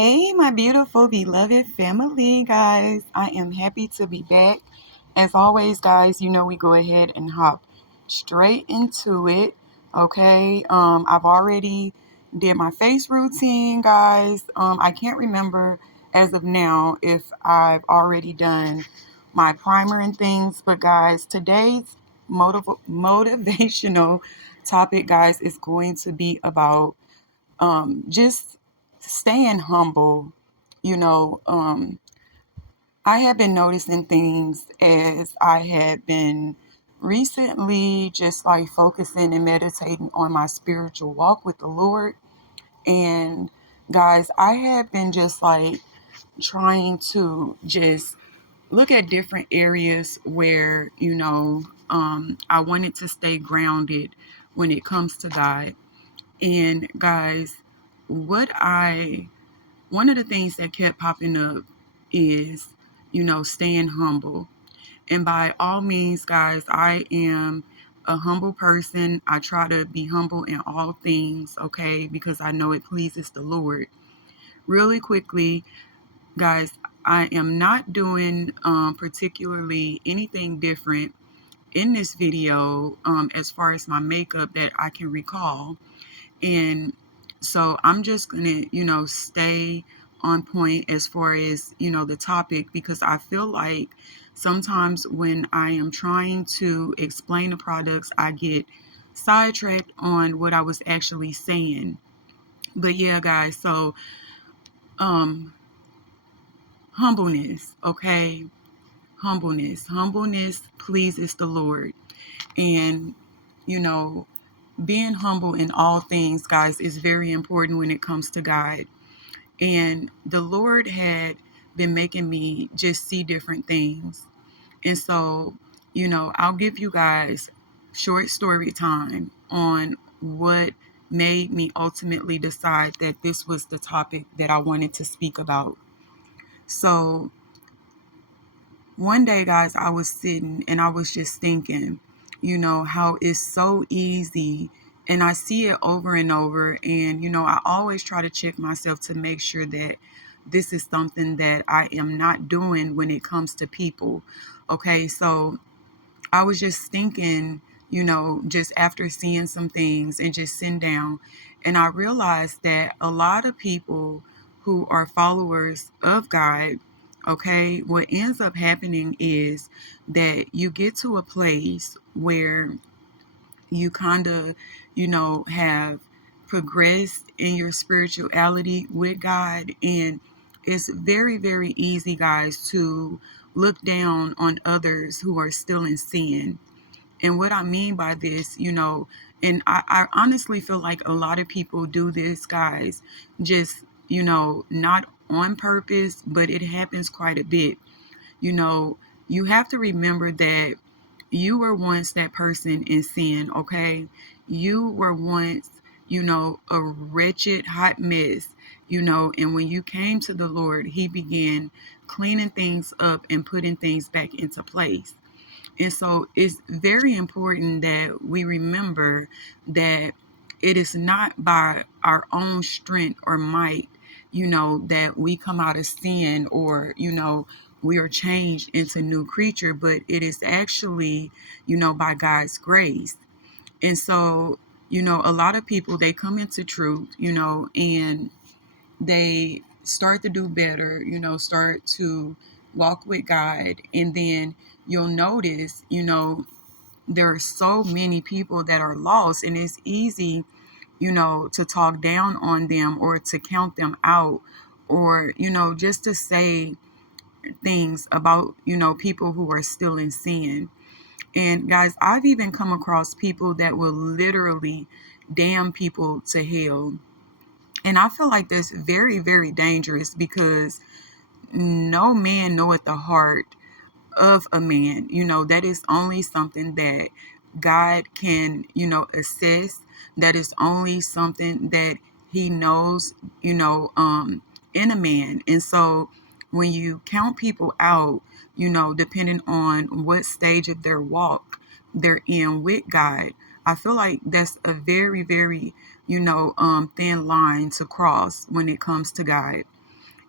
Hey, my beautiful, beloved family, guys. I am happy to be back. As always, guys, we go ahead and hop straight into it. Okay. I've already did my face routine, guys. I can't remember as of now if I've already done my primer and things, but guys, today's motivational topic, guys, is going to be about just staying humble. You know, um, I have been noticing things as I had been recently just like focusing and meditating on my spiritual walk with the Lord. And guys, I have been just like trying to just look at different areas where, I wanted to stay grounded when it comes to God. And guys, what I one of the things that kept popping up is, staying humble. And by all means, guys, I am a humble person. I try to be humble in all things, okay, because I know it pleases the Lord. Really quickly, guys, I am not doing particularly anything different in this video as far as my makeup that I can recall. And so I'm just going to, stay on point as far as, the topic, because I feel like sometimes when I am trying to explain the products, I get sidetracked on what I was actually saying. But yeah, guys, so um humbleness, okay? Humbleness pleases the Lord. And, you know, being humble in all things, guys, is very important when it comes to God. And the Lord had been making me just see different things. And so, I'll give you guys short story time on what made me ultimately decide that this was the topic that I wanted to speak about. So, one day, guys, I was sitting and I was just thinking, how it's so easy. And I see it over and over. And, I always try to check myself to make sure that this is something that I am not doing when it comes to people. Okay. So I was just thinking, just after seeing some things and just sitting down, and I realized that a lot of people who are followers of God, okay, what ends up happening is that you get to a place where you kind of, have progressed in your spirituality with God. And it's very, very easy, guys, to look down on others who are still in sin. And what I mean by this, and I honestly feel like a lot of people do this, guys, just, not on purpose, but it happens quite a bit. You know, you have to remember that you were once that person in sin, okay? You were once, a wretched, hot mess, and when you came to the Lord, He began cleaning things up and putting things back into place. And so it's very important that we remember that it is not by our own strength or might, that we come out of sin or, we are changed into new creature, but it is actually, by God's grace. And so, a lot of people, they come into truth, and they start to do better, start to walk with God. And then you'll notice, there are so many people that are lost, and it's easy, to talk down on them or to count them out or, just to say things about, people who are still in sin. And guys, I've even come across people that will literally damn people to hell. And I feel like that's very, very dangerous because no man knoweth the heart of a man. That is only something that God can, assess. That is only something that He knows, in a man. And so when you count people out, depending on what stage of their walk they're in with God, I feel like that's a very, very, thin line to cross when it comes to God.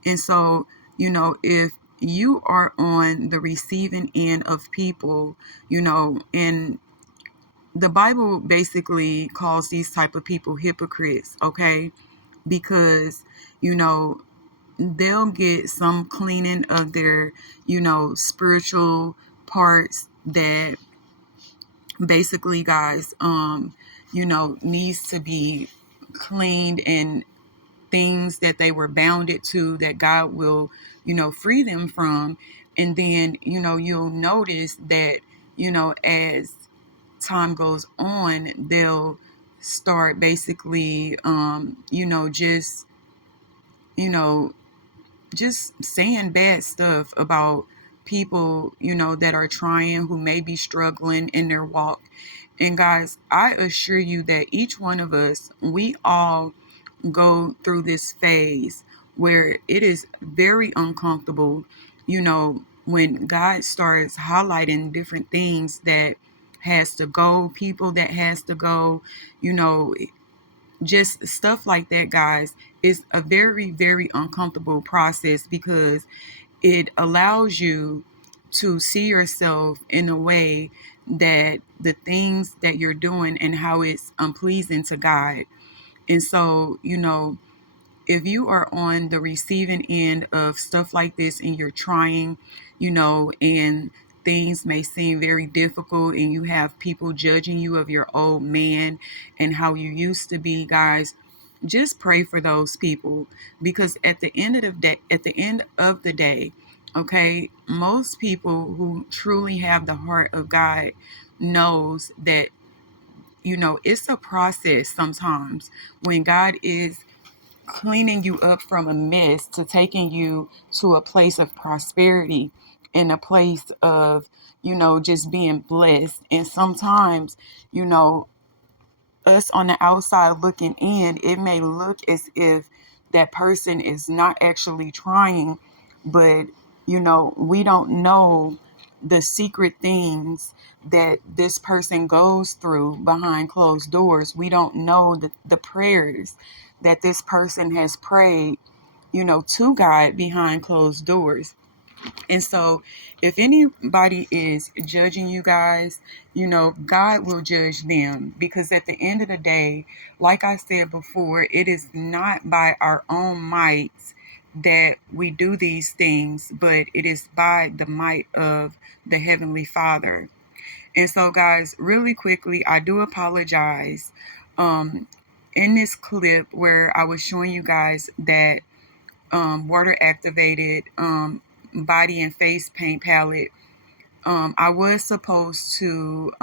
And so, if you are on the receiving end of people, and the Bible basically calls these type of people hypocrites, okay? Because, you know, they'll get some cleaning of their, spiritual parts that basically, guys, needs to be cleaned, and things that they were bounded to that God will, free them from. And then, you'll notice that, as time goes on, they'll start basically, you know, just saying bad stuff about people, that are trying, who may be struggling in their walk. And guys, I assure you that each one of us, we all go through this phase where it is very uncomfortable, when God starts highlighting different things that has to go, people that has to go, you know, just stuff like that, guys. Is a very, very uncomfortable process, because it allows you to see yourself in a way that the things that you're doing and how it's unpleasing to God. And so, if you are on the receiving end of stuff like this and you're trying, and things may seem very difficult, and you have people judging you of your old man and how you used to be, guys, just pray for those people. Because at the end of the day, okay, most people who truly have the heart of God knows that, it's a process sometimes when God is cleaning you up from a mess to taking you to a place of prosperity and a place of, just being blessed. And sometimes, you know, us on the outside looking in, it may look as if that person is not actually trying, but, we don't know the secret things that this person goes through behind closed doors. We don't know the prayers that this person has prayed, to God behind closed doors. And so, if anybody is judging you, guys, God will judge them, because at the end of the day, like I said before, it is not by our own might that we do these things, but it is by the might of the Heavenly Father. And so, guys, really quickly, I do apologize. Um, in this clip where I was showing you guys that water activated body and face paint palette, I was supposed to,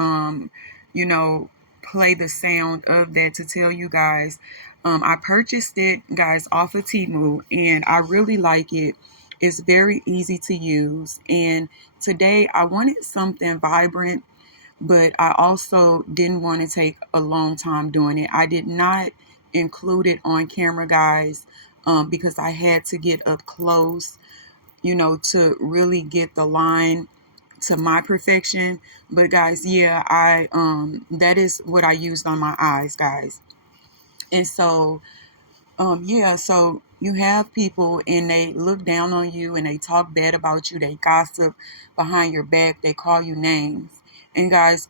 you know, play the sound of that to tell you guys. I purchased it, guys, off of Temu, and I really like it. It's very easy to use. And today I wanted something vibrant, but I also didn't want to take a long time doing it. I did not include it on camera, guys, because I had to get up close, to really get the line to my perfection. But guys, yeah, I that is what I used on my eyes, guys. And so yeah, so you have people and they look down on you and they talk bad about you, they gossip behind your back, they call you names. And guys,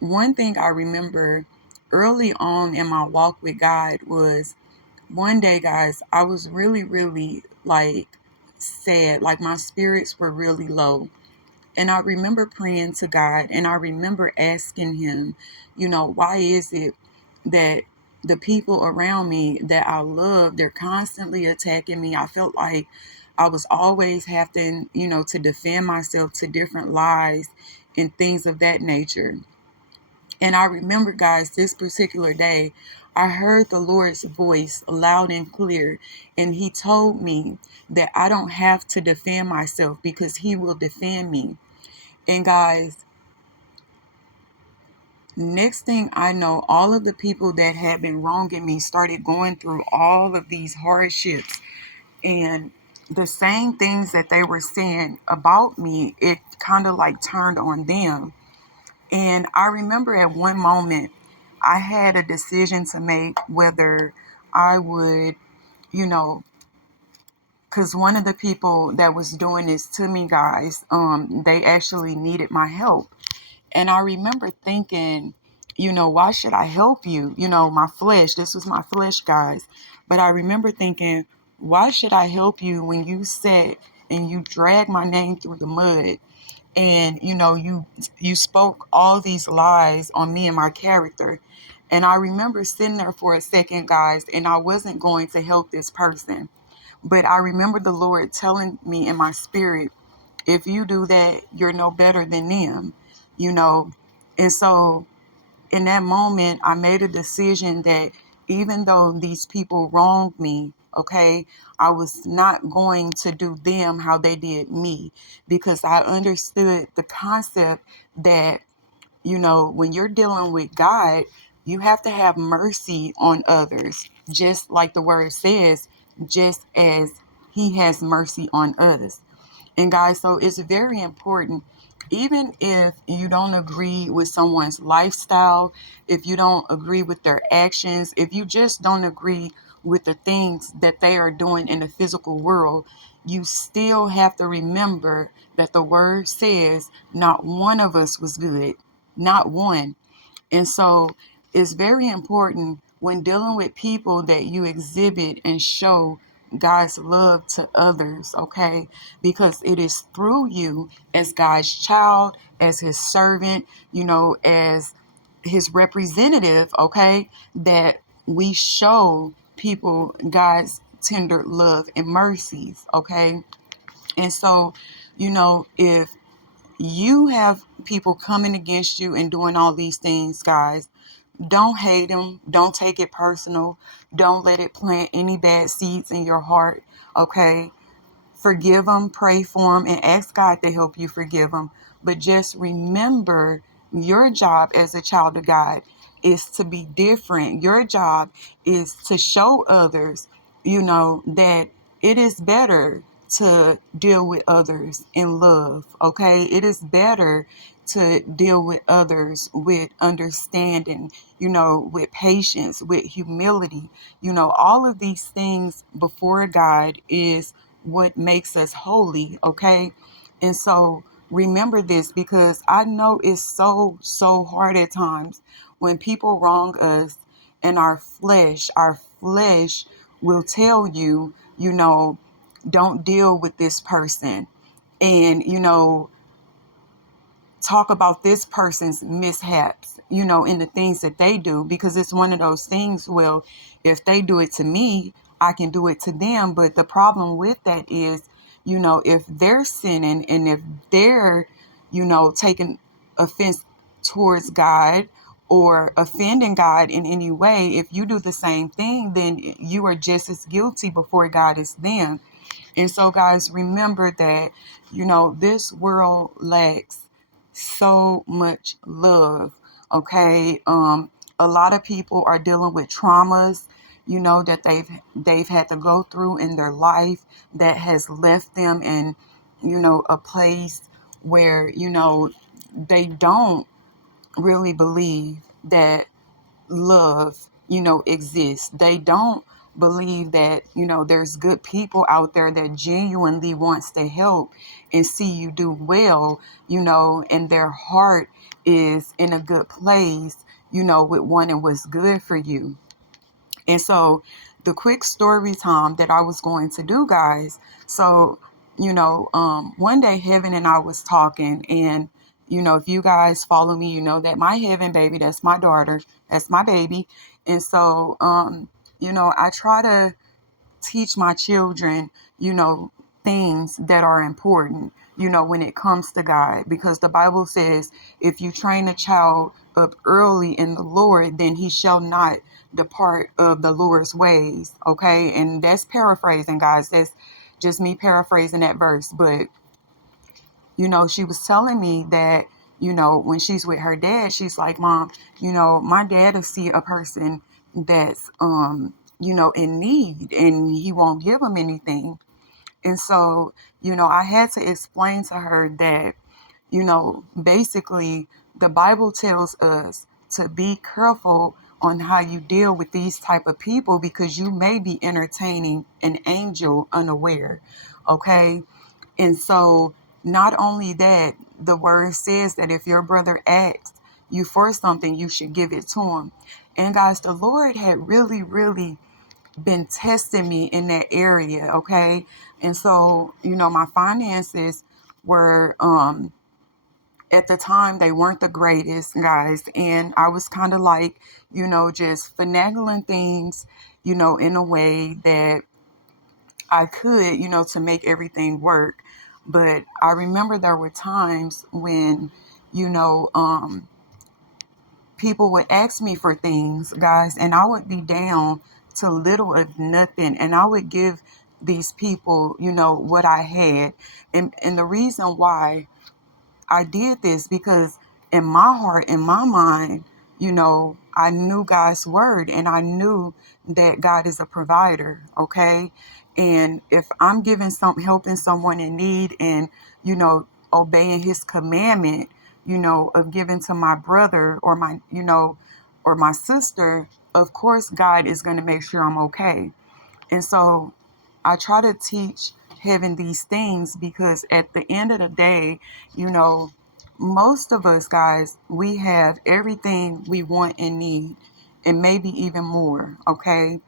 one thing I remember early on in my walk with God was one day, guys, I was really, really like sad, like my spirits were really low. And I remember praying to God, and I remember asking Him, why is it that the people around me that I love, they're constantly attacking me? I felt like I was always having, to defend myself to different lies and things of that nature. And I remember, guys, this particular day, I heard the Lord's voice loud and clear, and He told me that I don't have to defend myself because He will defend me. And guys, next thing I know, all of the people that had been wronging me started going through all of these hardships. And the same things that they were saying about me, it kind of like turned on them. And I remember at one moment, I had a decision to make whether I would, you know, because one of the people that was doing this to me, guys, they actually needed my help. And I remember thinking, why should I help you? My flesh, this was my flesh, guys. But I remember thinking, why should I help you when you sat and you dragged my name through the mud, and you spoke all these lies on me and my character. And I remember sitting there for a second, guys, and I wasn't going to help this person. But I remember the Lord telling me in my spirit, if you do that, you're no better than them, you know. And so in that moment, I made a decision that even though these people wronged me, okay, I was not going to do them how they did me, because I understood the concept that, when you're dealing with God, you have to have mercy on others, just like the word says, just as He has mercy on us. And guys, so it's very important, even if you don't agree with someone's lifestyle, if you don't agree with their actions, if you just don't agree with the things that they are doing in the physical world, you still have to remember that the word says not one of us was good, not one. And so it's very important when dealing with people that you exhibit and show God's love to others, okay? Because it is through you as God's child, as His servant, as His representative, okay, that we show people God's tender love and mercies, okay? And so, if you have people coming against you and doing all these things, guys, don't hate them. Don't take it personal. Don't let it plant any bad seeds in your heart. Okay. Forgive them, pray for them, and ask God to help you forgive them. But just remember, your job as a child of God is to be different. Your job is to show others, that it is better to deal with others in love. Okay. It is better to deal with others with understanding, with patience, with humility. All of these things before God is what makes us holy, okay? And so remember this, because I know it's so hard at times when people wrong us, and our flesh will tell you, don't deal with this person. And, talk about this person's mishaps, in the things that they do, because it's one of those things, well, if they do it to me, I can do it to them. But the problem with that is, if they're sinning and if they're, taking offense towards God or offending God in any way, if you do the same thing, then you are just as guilty before God as them. And so, guys, remember that, this world lacks so much love. Okay. A lot of people are dealing with traumas, that they've had to go through in their life that has left them in, a place where, they don't really believe that love, exists. They don't believe that, there's good people out there that genuinely wants to help and see you do well, and their heart is in a good place, with wanting what's good for you. And so the quick story time that I was going to do, guys. So, one day Heaven and I was talking, and, if you guys follow me, you know that my Heaven baby, that's my daughter, that's my baby. And so, I try to teach my children, things that are important, when it comes to God, because the Bible says, if you train a child up early in the Lord, then he shall not depart of the Lord's ways. Okay. And that's paraphrasing, guys. That's just me paraphrasing that verse. But, she was telling me that, when she's with her dad, she's like, Mom, my dad will see a person that's, in need, and he won't give them anything. And so, I had to explain to her that, basically the Bible tells us to be careful on how you deal with these type of people, because you may be entertaining an angel unaware. Okay. And so not only that, the word says that if your brother asks you for something, you should give it to him. And guys, the Lord had really, really been testing me in that area. Okay. And so, my finances were, at the time, they weren't the greatest, guys. And I was kind of like, just finagling things, in a way that I could, to make everything work. But I remember there were times when, you know, um, people would ask me for things, guys, and I would be down to little of nothing. And I would give these people, what I had. And the reason why I did this, because in my heart, in my mind, I knew God's word, and I knew that God is a provider. Okay. And if I'm helping someone in need, and, obeying his commandment, of giving to my brother, or or my sister, of course, God is going to make sure I'm okay. And so I try to teach heaven these things, because at the end of the day, you know, most of us, guys, we have everything we want and need, and maybe even more. Okay.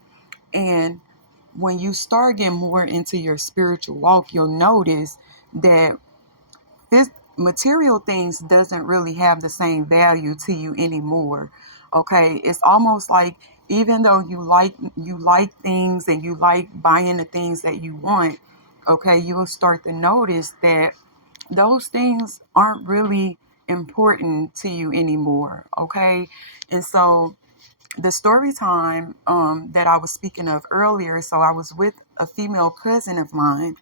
And when you start getting more into your spiritual walk, you'll notice that this material things doesn't really have the same value to you anymore. Okay. It's almost like, even though you like things, and you like buying the things that you want, okay, you'll start to notice that those things aren't really important to you anymore. Okay. And so the story time, that I was speaking of earlier, so I was with a female cousin of mine,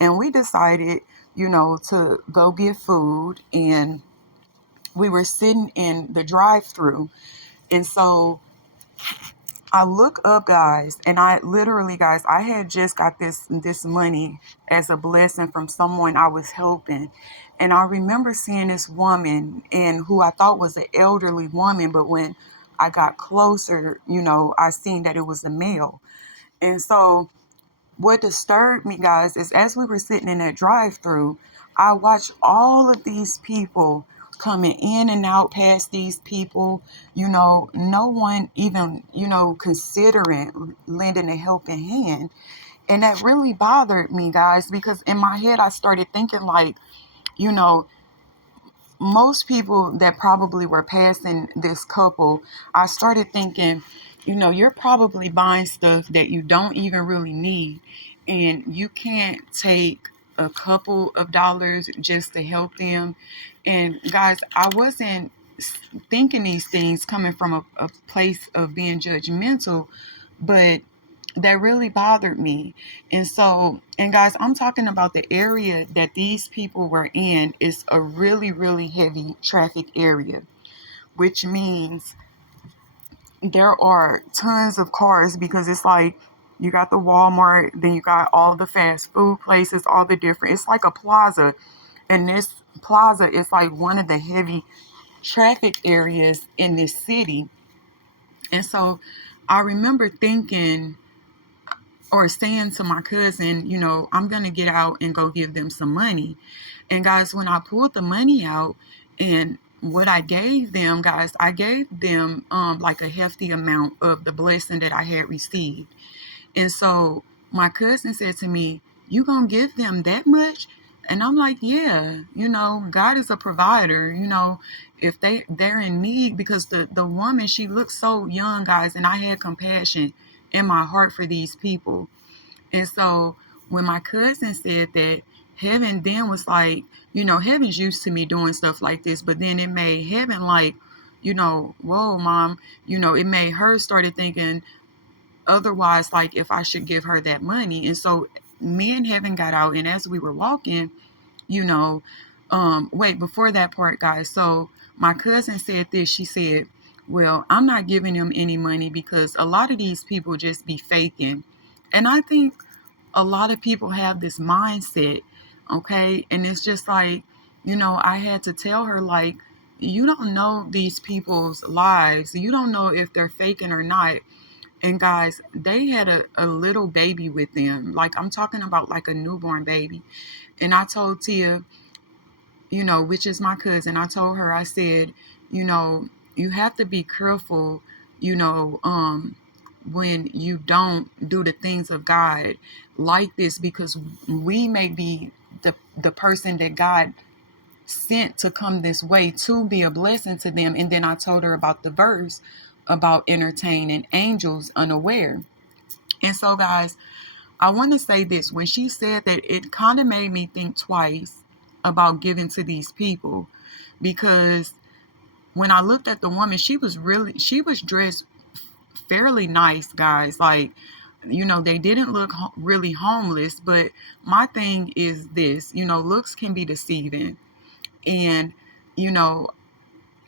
and we decided, to go get food. And we were sitting in the drive-through. And so I look up, guys, and I literally, guys, I had just got this money as a blessing from someone I was helping. And I remember seeing this woman, and who I thought was an elderly woman, but when I got closer, I seen that it was a male. And so what disturbed me, guys, is as we were sitting in that drive-through, I watched all of these people coming in and out past these people, no one even, considering lending a helping hand. And that really bothered me, guys, because in my head, I started thinking like, you know, most people that probably were passing this couple, I started thinking, you're probably buying stuff that you don't even really need. And you can't take a couple of dollars just to help them. And guys, I wasn't thinking these things coming from a place of being judgmental, but that really bothered me. And so, and guys, I'm talking about the area that these people were in is a really, really heavy traffic area, which means there are tons of cars, because it's like you got the Walmart, then you got all the fast food places, all the different, it's like a plaza. And this plaza is like one of the heavy traffic areas in this city. And so I remember thinking, or saying to my cousin, I'm going to get out and go give them some money. And guys, when I pulled the money out, and what I gave them, guys, I gave them like a hefty amount of the blessing that I had received. And so my cousin said to me, "You gonna give them that much?" And I'm like, "Yeah, God is a provider, if they're in need." Because the woman, she looked so young, guys, and I had compassion in my heart for these people. And so when my cousin said that, heaven then was like, heaven's used to me doing stuff like this, but then it made heaven like, whoa, mom, it made her started thinking otherwise, like if I should give her that money. And so me and heaven got out, and as we were walking, you know, wait, before that part, guys. So my cousin said this, she said, "Well, I'm not giving them any money because a lot of these people just be faking." And I think a lot of people have this mindset, okay? And it's just like, I had to tell her, like, you don't know these people's lives. You don't know if they're faking or not. And guys, they had a little baby with them. Like, I'm talking about like a newborn baby. And I told Tia, which is my cousin, I told her, I said, you know, you have to be careful, you know, when you don't do the things of God like this, because we may be the person that God sent to come this way to be a blessing to them. And then I told her about the verse about entertaining angels unaware. And so, guys, I want to say this. When she said that, it kind of made me think twice about giving to these people, because when I looked at the woman, she was dressed fairly nice, guys. Like, they didn't look really homeless, but my thing is this, looks can be deceiving. And, you know,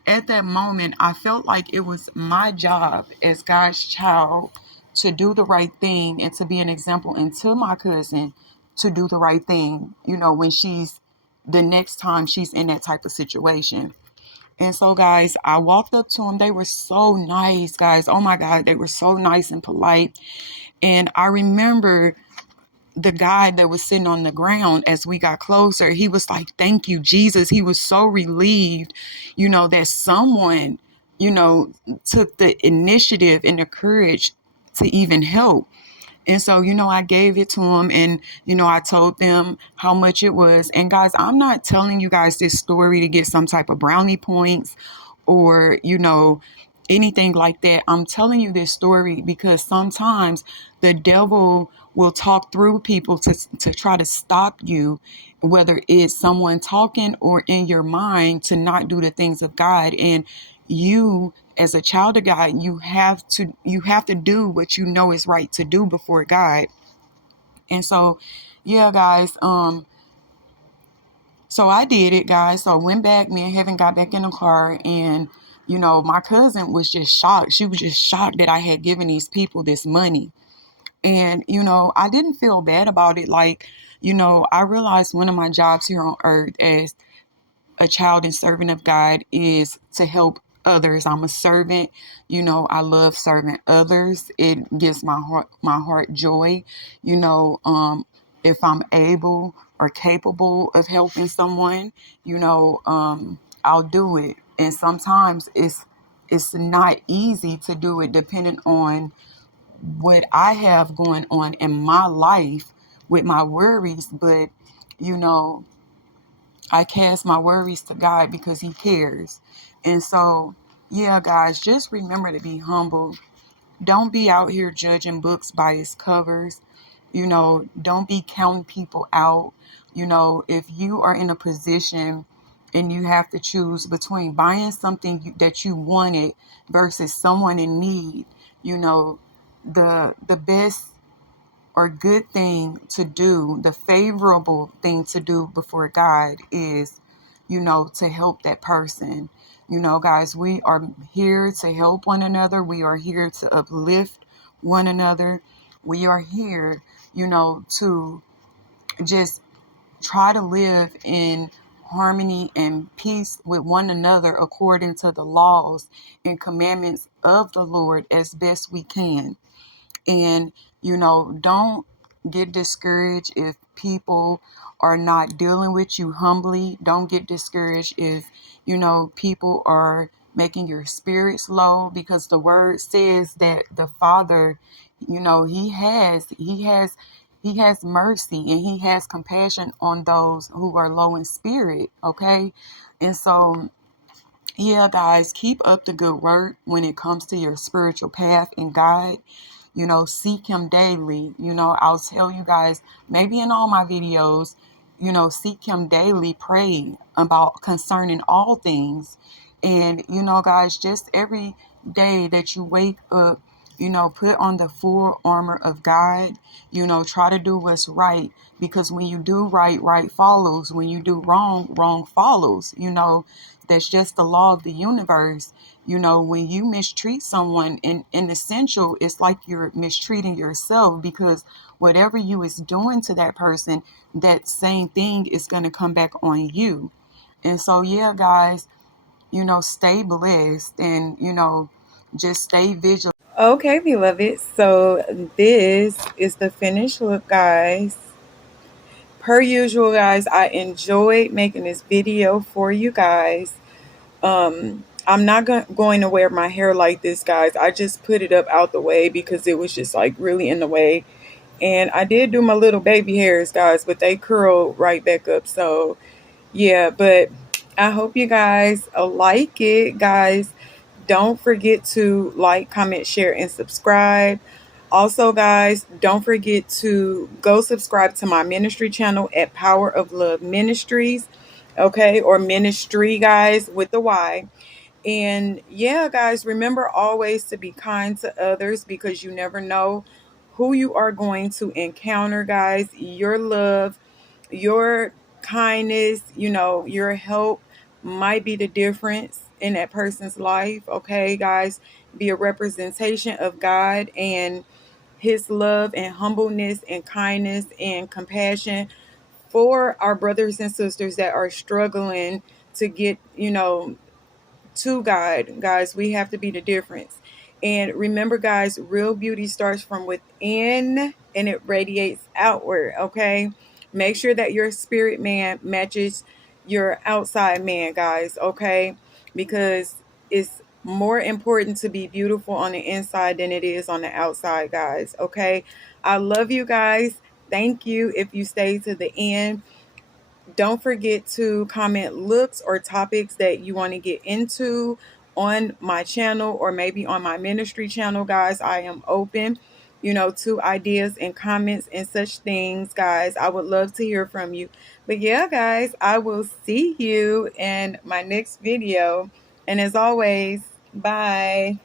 at that moment, I felt like it was my job as God's child to do the right thing and to be an example, and to my cousin to do the right thing, when she's the next time she's in that type of situation. And so, guys, I walked up to them. They were so nice, guys. Oh my God, they were so nice and polite. And I remember the guy that was sitting on the ground, as we got closer, he was like, "Thank you, Jesus." He was so relieved, that someone, took the initiative and the courage to even help. And so, I gave it to him, and, I told them how much it was. And guys, I'm not telling you guys this story to get some type of brownie points or, anything like that. I'm telling you this story because sometimes the devil will talk through people to try to stop you, whether it's someone talking or in your mind, to not do the things of God. And you, as a child of God, you have to do what you know is right to do before God. And so, yeah, guys, so I did it, guys. So I went back, me and Heaven got back in the car, and my cousin was just shocked. She was just shocked that I had given these people this money. And, I didn't feel bad about it. Like, I realized one of my jobs here on earth as a child and servant of God is to help others. I'm a servant. I love serving others. It gives my heart joy. If I'm able or capable of helping someone, I'll do it. And sometimes it's not easy to do it, depending on what I have going on in my life with my worries. But you know I cast my worries to God because He cares. And so, yeah, guys, just remember to be humble. Don't be out here judging books by its covers. Don't be counting people out. If you are in a position and you have to choose between buying something that you wanted versus someone in need, you know, the best or good thing to do, the favorable thing to do before God is, to help that person. Guys, we are here to help one another. We are here to uplift one another. We are here, to just try to live in harmony and peace with one another according to the laws and commandments of the Lord as best we can. And, don't get discouraged if people are not dealing with you humbly. Don't get discouraged if, people are making your spirits low, because the word says that the Father, he has mercy and he has compassion on those who are low in spirit. Okay. And so, yeah, guys, keep up the good work when it comes to your spiritual path in God. Seek Him daily. I'll tell you guys, maybe in all my videos, seek Him daily, pray about concerning all things. And, guys, just every day that you wake up, put on the full armor of God, try to do what's right, because when you do right, right follows. When you do wrong, wrong follows. That's just the law of the universe. When you mistreat someone, in essential, it's like you're mistreating yourself, because whatever you is doing to that person, that same thing is going to come back on you. And so, yeah, guys, stay blessed and, just stay vigilant. Okay, beloved. So this is the finished look, guys. Per usual, guys, I enjoyed making this video for you guys. I'm not going to wear my hair like this, guys. I just put it up out the way because it was just like really in the way. And I did do my little baby hairs, guys, but they curl right back up. So yeah, but I hope you guys like it, guys. Don't forget to like, comment, share, and subscribe. Also, guys, don't forget to go subscribe to my ministry channel at Power of Love Ministries, okay, or ministry, guys, with the Y. And yeah, guys, remember always to be kind to others because you never know who you are going to encounter, guys. Your love, your kindness, your help might be the difference in that person's life. Okay, guys, be a representation of God and his love and humbleness and kindness and compassion for our brothers and sisters that are struggling to get, to God. Guys, we have to be the difference. And remember, guys, real beauty starts from within and it radiates outward, okay? Make sure that your spirit man matches your outside man, guys, okay? Because it's more important to be beautiful on the inside than it is on the outside, guys, okay? I love you guys. Thank you if you stay to the end. Don't forget to comment looks or topics that you want to get into on my channel or maybe on my ministry channel, guys. I am open, to ideas and comments and such things, guys. I would love to hear from you. But yeah, guys, I will see you in my next video. And as always, bye.